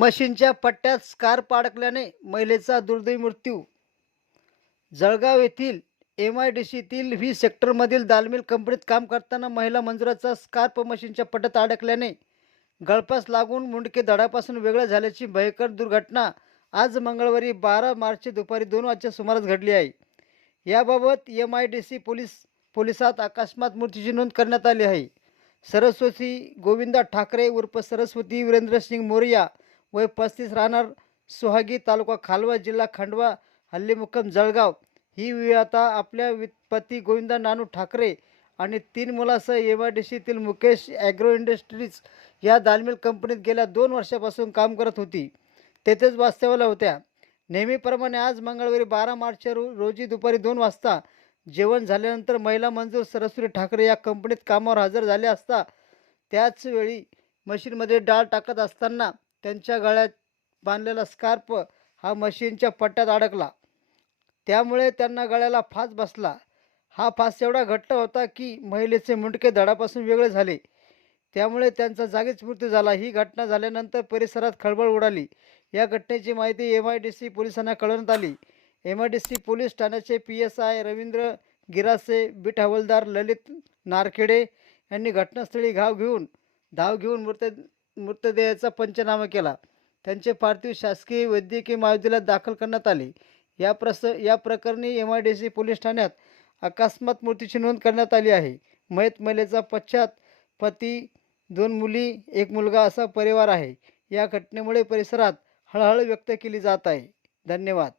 मशीनच्या पट्ट्यात स्कार्प अडकल्याने महिलेचा दुर्दैवी मृत्यू. जळगाव येथील एम आय डी सीतील व्ही सेक्टरमधील दालमिल कंपनीत काम करताना महिला मंजुराचा स्कार्प मशीनच्या पट्ट्यात अडकल्याने गळपास लागून मुंडके धडापासून वेगळं झाल्याची भयंकर दुर्घटना आज मंगळवारी बारा मार्च दुपारी दोन वाजच्या सुमारास घडली आहे. याबाबत M I D C police पोलिसात अकस्मात मृत्यूची नोंद करण्यात आली आहे. सरस्वती गोविंदा ठाकरे उर्फ सरस्वती वीरेंद्रसिंग मोरिया वय पस्तीस राहणार सुहागी तालुका खालवा जिल्हा खंडवा हल्लीमुक्कम जळगाव. ही विवाहता आपल्या वि- पती गोविंदा नानू ठाकरे आणि तीन मुलासह एम आय डी सीतील मुकेश ॲग्रो इंडस्ट्रीज या दालमिल कंपनीत गेल्या दोन वर्षापासून काम करत होती. तेथेच वास्तव्याला होत्या. नेहमीप्रमाणे आज मंगळवारी बारा मार्च रो रोजी दुपारी दोन वाजता जेवण झाल्यानंतर महिला मंजूर सरस्वती ठाकरे या कंपनीत कामावर हजर झाले असता त्याचवेळी मशीनमध्ये डाळ टाकत असताना त्यांच्या गळ्यात बांधलेला स्कार्प हा मशीनच्या पट्ट्यात अडकला. त्यामुळे त्यांना गळ्याला फास बसला. हा फास एवढा घट्ट होता की महिलेचे मुंडके धडापासून वेगळे झाले. त्यामुळे त्यांचा जागीच मृत्यू झाला. ही घटना झाल्यानंतर परिसरात खळबळ उडाली. या घटनेची माहिती एम आय डी सी पोलिसांना कळवण्यात आली. M I D C police ठाण्याचे P S I Ravindra Girase beat हवालदार ललित नारखेडे यांनी घटनास्थळी घाव घेऊन धाव घेऊन मृत मृतदेहाचा पंचनामा केला. त्यांचे पार्थिव शासकीय वैद्यकीय महाविद्यालयात दाखल करण्यात आले. या प्रस या प्रकरणी M I D C police ठाण्यात अकस्मात मृत्यूची नोंद करण्यात आली आहे. मयत महिलेचा पश्चात पती दोन मुली एक मुलगा असा परिवार आहे. या घटनेमुळे परिसरात हळहळ व्यक्त केली जात आहे. धन्यवाद.